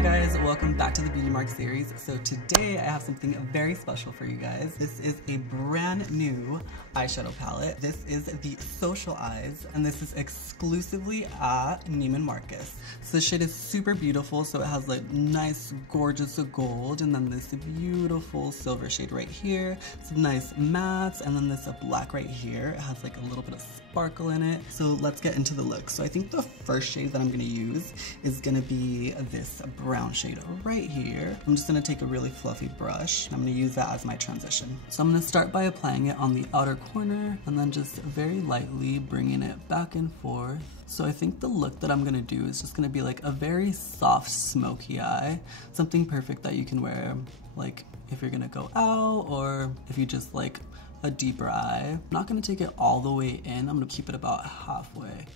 Hi guys, welcome back to the Beauty Marc series. So today I have something very special for you guys. This is a brand new eyeshadow palette. This is the Socialeyes, and this is exclusively at Neiman Marcus. So the shade is super beautiful, so it has like nice gorgeous gold, and then this beautiful silver shade right here, some nice mattes, and then this black right here. It has like a little bit of sparkle in it. So let's get into the look. So I think the first shade that I'm gonna use is gonna be this brown shade right here. I'm just gonna take a really fluffy brush. I'm gonna use that as my transition. So I'm gonna start by applying it on the outer corner and then just very lightly bringing it back and forth. So I think the look that I'm gonna do is just gonna be like a very soft smoky eye, something perfect that you can wear like if you're gonna go out or if you just like a deeper eye. I'm not gonna take it all the way in, I'm gonna keep it about halfway.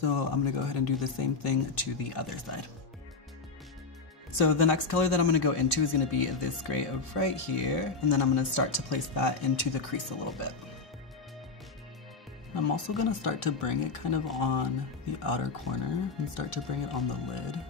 So I'm gonna go ahead and do the same thing to the other side. So the next color that I'm gonna go into is gonna be this gray right here, and then I'm gonna start to place that into the crease a little bit. I'm also gonna start to bring it kind of on the outer corner and start to bring it on the lid.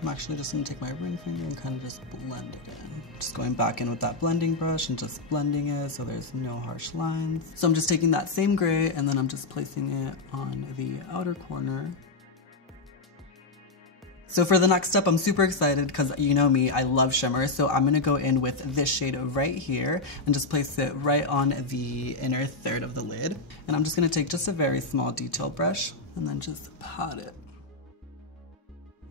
I'm actually just gonna take my ring finger and kind of just blend it in. Just going back in with that blending brush and just blending it so there's no harsh lines. So I'm just taking that same gray and then I'm just placing it on the outer corner. So for the next step, I'm super excited because you know me, I love shimmer. So I'm gonna go in with this shade right here and just place it right on the inner third of the lid. And I'm just gonna take just a very small detail brush and then just pat it.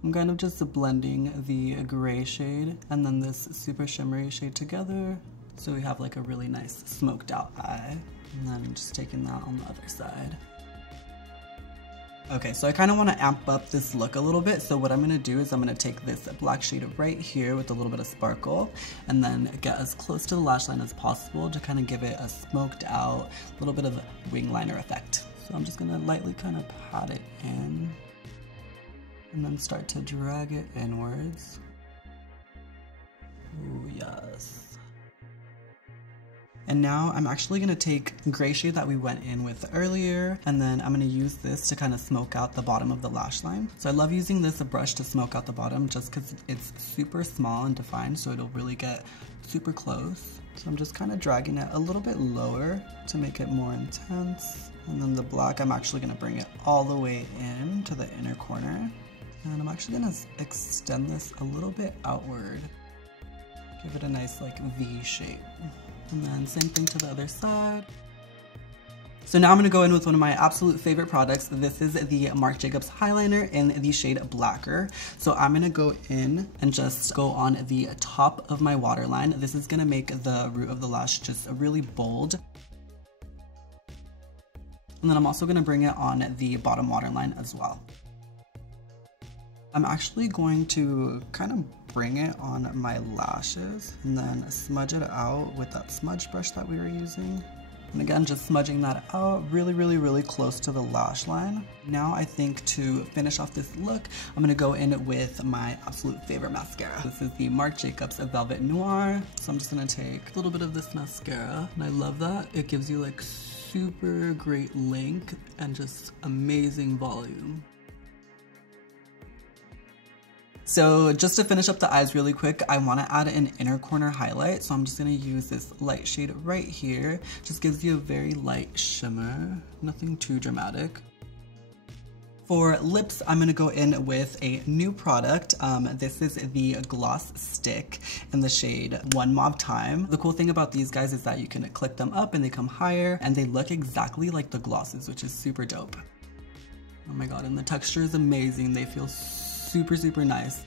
I'm kind of just blending the gray shade and then this super shimmery shade together. So we have like a really nice smoked out eye. And then just taking that on the other side. Okay, so I kind of want to amp up this look a little bit. So what I'm going to do is I'm going to take this black shade right here with a little bit of sparkle and then get as close to the lash line as possible to kind of give it a smoked out, little bit of wing liner effect. So I'm just going to lightly kind of pat it in. And then start to drag it inwards. Ooh, yes. And now I'm actually gonna take gray shade that we went in with earlier, and then I'm gonna use this to kind of smoke out the bottom of the lash line. So I love using this brush to smoke out the bottom just because it's super small and defined, so it'll really get super close. So I'm just kind of dragging it a little bit lower to make it more intense. And then the black, I'm actually gonna bring it all the way in to the inner corner. And I'm actually gonna extend this a little bit outward. Give it a nice like V shape. And then same thing to the other side. So now I'm gonna go in with one of my absolute favorite products. This is the Marc Jacobs Highliner in the shade Blacker. So I'm gonna go in and just go on the top of my waterline. This is gonna make the root of the lash just really bold. And then I'm also gonna bring it on the bottom waterline as well. I'm actually going to kind of bring it on my lashes and then smudge it out with that smudge brush that we were using. And again, just smudging that out really close to the lash line. Now I think to finish off this look, I'm gonna go in with my absolute favorite mascara. This is the Marc Jacobs Velvet Noir. So I'm just gonna take a little bit of this mascara, and I love that. It gives you like super great length and just amazing volume. So just to finish up the eyes really quick, I want to add an inner corner highlight. So I'm just going to use this light shade right here. Just gives you a very light shimmer, nothing too dramatic. For lips, I'm going to go in with a new product. This is the Gloss Stick in the shade One Mob Time. The cool thing about these guys is that you can click them up and they come higher and they look exactly like the glosses, which is super dope. Oh my god, and the texture is amazing. They feel super nice.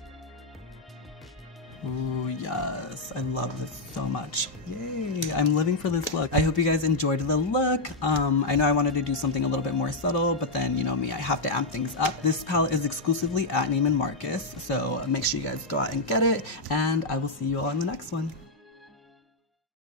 Oh yes, I love this so much. Yay, I'm living for this look. I hope you guys enjoyed the look. I know I wanted to do something a little bit more subtle, but then you know me, I have to amp things up. This palette is exclusively at Neiman Marcus, so make sure you guys go out and get it, and I will see you all in the next one.